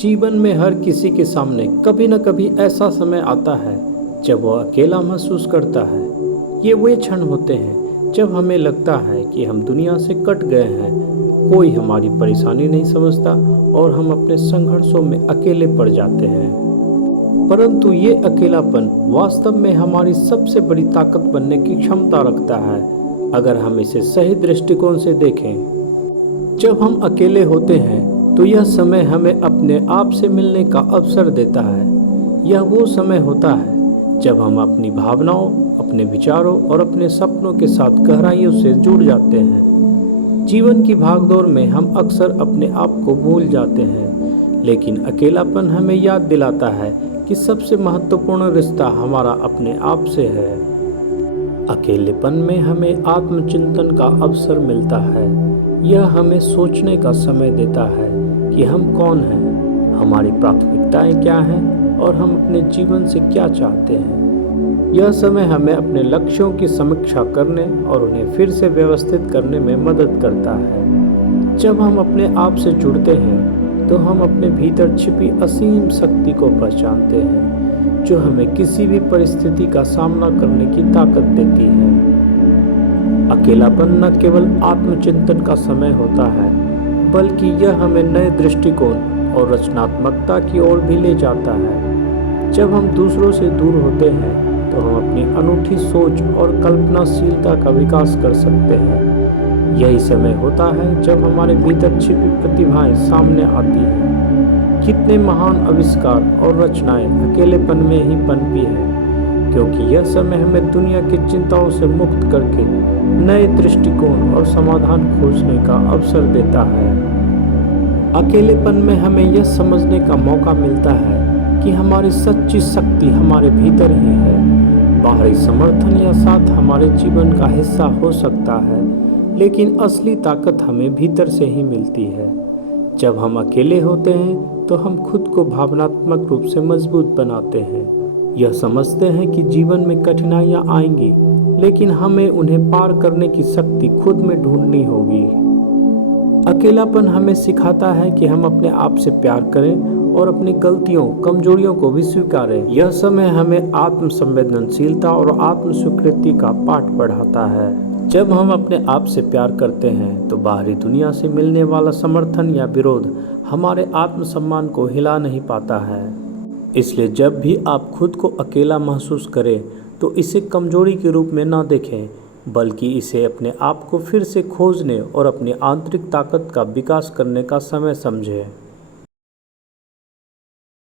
जीवन में हर किसी के सामने कभी न कभी ऐसा समय आता है जब वह अकेला महसूस करता है। ये वे क्षण होते हैं जब हमें लगता है कि हम दुनिया से कट गए हैं, कोई हमारी परेशानी नहीं समझता और हम अपने संघर्षों में अकेले पड़ जाते हैं। परंतु ये अकेलापन वास्तव में हमारी सबसे बड़ी ताकत बनने की क्षमता रखता है, अगर हम इसे सही दृष्टिकोण से देखें। जब हम अकेले होते हैं तो यह समय हमें अपने आप से मिलने का अवसर देता है। यह वो समय होता है जब हम अपनी भावनाओं, अपने विचारों और अपने सपनों के साथ गहराइयों से जुड़ जाते हैं। जीवन की भागदौड़ में हम अक्सर अपने आप को भूल जाते हैं, लेकिन अकेलापन हमें याद दिलाता है कि सबसे महत्वपूर्ण रिश्ता हमारा अपने आप से है। अकेलेपन में हमें आत्मचिंतन का अवसर मिलता है। यह हमें सोचने का समय देता है कि हम कौन हैं, हमारी प्राथमिकताएं क्या हैं और हम अपने जीवन से क्या चाहते हैं। यह समय हमें अपने लक्ष्यों की समीक्षा करने और उन्हें फिर से व्यवस्थित करने में मदद करता है। जब हम अपने आप से जुड़ते हैं तो हम अपने भीतर छिपी असीम शक्ति को पहचानते हैं, जो हमें किसी भी परिस्थिति का सामना करने की ताकत देती है। अकेलापन न केवल आत्मचिंतन का समय होता है, बल्कि यह हमें नए दृष्टिकोण और रचनात्मकता की ओर भी ले जाता है। जब हम दूसरों से दूर होते हैं तो हम अपनी अनूठी सोच और कल्पनाशीलता का विकास कर सकते हैं। यही समय होता है जब हमारे भीतर छिपी प्रतिभाएं सामने आती हैं। कितने महान आविष्कार और रचनाएं अकेलेपन में ही पनपी हैं, क्योंकि यह समय हमें दुनिया की चिंताओं से मुक्त करके नए दृष्टिकोण और समाधान खोजने का अवसर देता है। अकेलेपन में हमें यह समझने का मौका मिलता है कि हमारी सच्ची शक्ति हमारे भीतर ही है। बाहरी समर्थन या साथ हमारे जीवन का हिस्सा हो सकता है, लेकिन असली ताकत हमें भीतर से ही मिलती है। जब हम अकेले होते हैं तो हम खुद को भावनात्मक रूप से मजबूत बनाते हैं। यह समझते हैं कि जीवन में कठिनाइयां आएंगी, लेकिन हमें उन्हें पार करने की शक्ति खुद में ढूंढनी होगी। अकेलापन हमें सिखाता है कि हम अपने आप से प्यार करें और अपनी गलतियों, कमजोरियों को भी स्वीकारें। यह समय हमें आत्म संवेदनशीलता और आत्म स्वीकृति का पाठ पढ़ाता है। जब हम अपने आप से प्यार करते हैं तो बाहरी दुनिया से मिलने वाला समर्थन या विरोध हमारे आत्मसम्मान को हिला नहीं पाता है। इसलिए जब भी आप खुद को अकेला महसूस करें तो इसे कमजोरी के रूप में ना देखें, बल्कि इसे अपने आप को फिर से खोजने और अपनी आंतरिक ताकत का विकास करने का समय समझें।